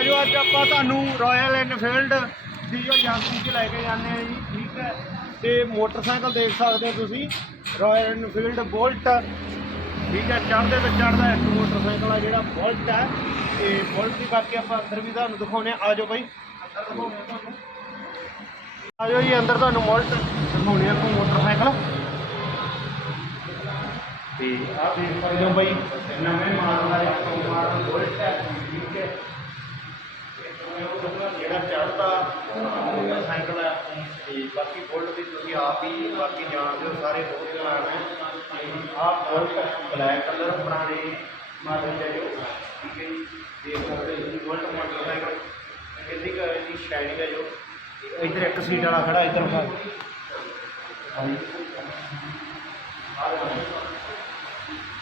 ਆਜੋ, ਅੱਜ ਆਪਾਂ ਤੁਹਾਨੂੰ ਰਾਇਲ ਐਨਫੀਲਡ ਦੀ ਜੋ ਏਜੰਸੀ 'ਚ ਲੈ ਕੇ ਜਾਂਦੇ ਆ ਜੀ, ਠੀਕ ਹੈ? ਤੇ ਮੋਟਰਸਾਈਕਲ ਦੇਖ ਸਕਦੇ ਹੋ ਤੁਸੀਂ ਰਾਇਲ ਐਨਫੀਲਡ ਬੋਲਟ ਠੀਕ ਹੈ? ਚੜ੍ਹਦੇ ਵਿੱਚ ਚੜ੍ਹਦਾ ਇੱਕ ਮੋਟਰਸਾਈਕਲ ਆ ਜਿਹੜਾ ਬੋਲਟ ਹੈ, ਤੇ ਬੋਲਟ ਦੀ ਕਰਕੇ ਆਪਾਂ ਅੰਦਰ ਵੀ ਤੁਹਾਨੂੰ ਦਿਖਾਉਣੇ ਆ ਆਜੋ ਬਾਈ। ਅੰਦਰ ਦਿਖਾਉਣੇ ਆ ਤੁਹਾਨੂੰ ਆਜੋ ਜੀ, ਅੰਦਰ ਤੁਹਾਨੂੰ ਬੋਲਟ ਦਿਖਾਉਣੇ ਆ ਮੋਟਰਸਾਈਕਲ। ਤੇ ਆਹ ਦੇਖ ਸਕਦੇ ਹੋ ਬਾਈ, ਨਵੇਂ ਮਾਡਲ ਦਾ ਇੱਕ ਮਾਡਲ ਬੁਲਟ ਹੈ, ਠੀਕ ਹੈ? ਜਿਹੜਾ ਚੜਦਾ ਸਾਈਕਲ ਹੈ ਤੇ ਬਾਕੀ ਬੁਲਟ ਦੀ ਤੁਸੀਂ ਆਪ ਹੀ ਬਾਕੀ ਜਾਣਦੇ ਹੋ ਸਾਰੇ ਬਹੁਤ ਚਲਾਣ ਹੈ ਆਹ ਬੁਲਟ ਬਲੈਕ ਕਲਰ ਪੁਰਾਣੇ ਮਾਡਲ ਦੇ ਜੋ ਠੀਕ ਹੈ ਜੀ ਦੇਖ ਸਕਦੇ ਹੋ ਜੀ ਬੁਲਟ ਮੋਟਰਸਾਈਕਲ ਕਿੰਨੀ ਕੁ ਇਹਦੀ ਸ਼ਾਈਨਿੰਗ ਹੈ ਜੋ ਇੱਧਰ ਇੱਕ ਸੀਟ ਵਾਲਾ ਖੜਾ ਇੱਧਰ ਖੜਾ ਹਾਂਜੀ ਆਹ ਦੇਖੋ।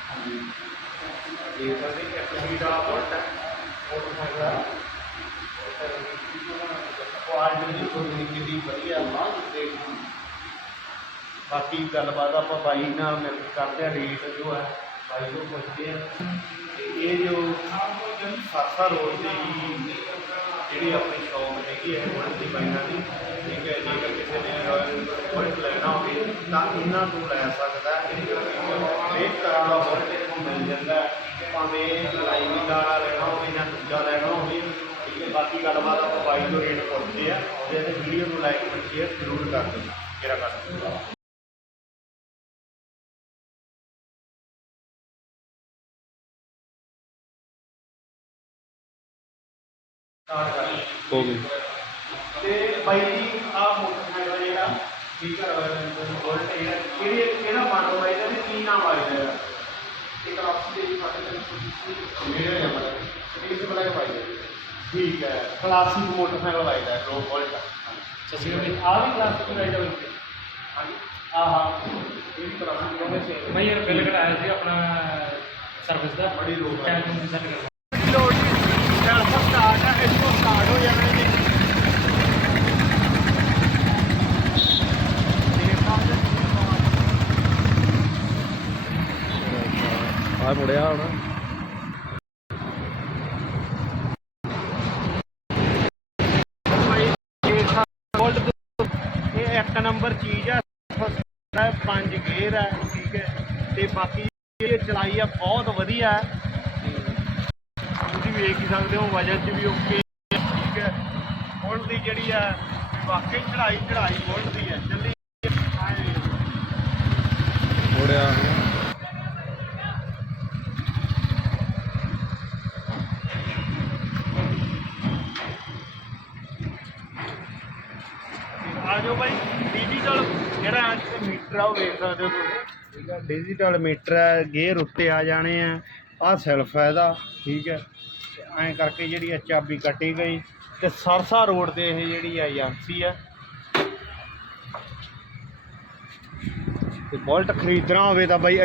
ਹਾਂਜੀ ਇਹ ਸਾਡੇ ਇੱਕ ਸੀਟ ਵਾਲਾ ਬੁਲਟ ਹੈ ਮੋਟਰਸਾਈਕਲ ਹੈ ਕੁਆਲਿਟੀ ਦੀ ਕਿੰਨੀ ਵਧੀਆ ਮਾਂ ਦੇ ਬਾਕੀ ਗੱਲਬਾਤ ਆਪਾਂ ਬਾਈ ਨਾਲ ਮਿਲ ਕਰਦੇ ਆ ਰੇਟ ਜੋ ਹੈ, ਬਾਈ ਨੂੰ ਪੁੱਛਦੇ ਆ ਤੇ ਇਹ ਜੋ ਸਾਸਾ ਰੋਡ ਤੇ ਹੀ ਜਿਹੜੀ ਆਪਣੀ ਸ਼ੌਪ ਹੈਗੀ ਹੈ ਉਹਨਾਂ ਦੀ ਬਾਈਆਂ ਦੀ, ਠੀਕ ਹੈ, ਜੇਕਰ ਕਿਸੇ ਨੇ ਰਾਇਲ ਬੁਲਟ ਲੈਣਾ ਹੋਵੇ, ਤਾਂ ਇਹਨਾਂ ਤੋਂ ਲੈ ਸਕਦਾ ਹੈ। ਹਰੇਕ ਤਰ੍ਹਾਂ ਦਾ ਬੁਲਟ ਇੱਥੋਂ ਮਿਲ ਜਾਂਦਾ ਭਾਵੇਂ ਲਾਈਵਿੰਗ ਵਾਲਾ ਲੈਣਾ ਹੋਵੇ ਜਾਂ ਦੂਜਾ ਲੈਣਾ ਬਾਕੀ ਗੱਲਬਾਤ ਆਪਾਂ ਬਾਈ ਤੋਂ ਰੇਟ ਪੁੱਛਦੇ ਆ ਉਹਦੇ ਤੇ ਵੀਡੀਓ ਨੂੰ ਲਾਈਕ ਅਤੇ ਸ਼ੇਅਰ ਜ਼ਰੂਰ ਕਰ ਦਿਓ ਮੇਰਾ ਕਰ ਦਿਓ ਸਟਾਰਟ ਕਰ ਹੋ ਗਈ ਤੇ ਬਾਈ ਜੀ ਆਹ ਮੋਟਰਸਾਈਕਲ ਜਿਹੜਾ ਠੀਕ ਹੈ ਬੁਲਟ ਜਿਹੜਾ ਕਿਹੜੇ ਕਿਹੜਾ ਮਾਡਲ ਹੈ ਇਹਦਾ ਤੇ ਕੀ ਨਾਮ ਆ ਇਹਦਾ ਇੱਕ ਆਪਸ ਦੇ ਵਿੱਚ ਸਾਡੇ ਮੇਰੇ ਨੰਬਰ ਇਸ ਬਲਾਈ ਪਾਈ ਠੀਕ ਹੈ ਕਲਾਸਿਕ ਮੋਟਰਸਾਈਕਲ ਆਇਦਾ ਹੈ ਰੋ ਬੁਲਟ ਸਸੀ ਰਵੀ ਆ ਵੀ ਕਲਾਸਿਕ ਆਇਦਾ ਹੈ ਹਾਂਜੀ। ਆਹ ਹਾਂ। ਇਹ ਵੀ ਕਲਾਸਿਕ ਹੋਵੇ ਸੇ ਮੈਂ ਯਾਰ ਬਿੱਲ ਕਢਾਇਆ ਸੀ ਆਪਣਾ ਸਰਵਿਸ ਦਾ। ਬੜੀ ਲੋਕ ਆ। ਟੈਂਸ਼ਨ ਸੈੱਟ ਕਰ ਲੋਡ ਸੈਲਫ ਸਟਾਰਟ ਹੈ। ਇਸ ਤੋਂ ਸਟਾਰਟ ਹੋ ਜਾਣਾ ਜੀ ਆ ਮੁੜਿਆ ਹੁਣ ਇਹ ਇੱਕ ਨੰਬਰ ਚੀਜ਼ ਫਸਟ ਹੈ ਪੰਜ ਗੇਅਰ ਹੈ ਠੀਕ ਹੈ। ਤੇ ਬਾਕੀ ਇਹ ਚਲਾਈ ਆ ਬਹੁਤ ਵਧੀਆ ਹੈ। ਤੁਸੀਂ ਵੇਖ ਹੀ ਸਕਦੇ ਹੋ ਵਜਨ 'ਚ ਵੀ ਓਕੇ ਠੀਕ ਹੈ। ਬੁਲਟ ਦੀ ਜਿਹੜੀ ਹੈ ਵਾਕਈ ਚੜਾਈ ਚੜਾਈ ਬੁਲਟ ਦੀ ਹੈ ਜਲਦੀ ਆਏ ਮੁੜਿਆ। ਆ ਜਾਓ ਬਾਈ। ਡਿਜੀਟਲ ਜਿਹੜਾ ਅੱਜ ਮੀਟਰ ਆ ਉਹ ਵੇਖ ਸਕਦੇ ਹੋ ਤੁਸੀਂ। ਠੀਕ ਹੈ ਡਿਜੀਟਲ ਮੀਟਰ ਹੈ ਗੇਅਰ ਉੱਤੇ ਆ ਜਾਣੇ ਆ। ਆਹ ਸੈਲਫ ਹੈ ਇਹਦਾ, ਠੀਕ ਹੈ। ਐਂ ਕਰਕੇ ਜਿਹੜੀ ਆ ਚਾਬੀ ਕੱਟੀ ਗਈ। ਤੇ ਸਰਸਾ ਰੋਡ ਤੇ ਇਹ ਜਿਹੜੀ ਆ ਏਜੰਸੀ ਹੈ ਤੇ ਬੋਲਟ ਖਰੀਦਣਾ ਹੋਵੇ ਤਾਂ ਬਾਈ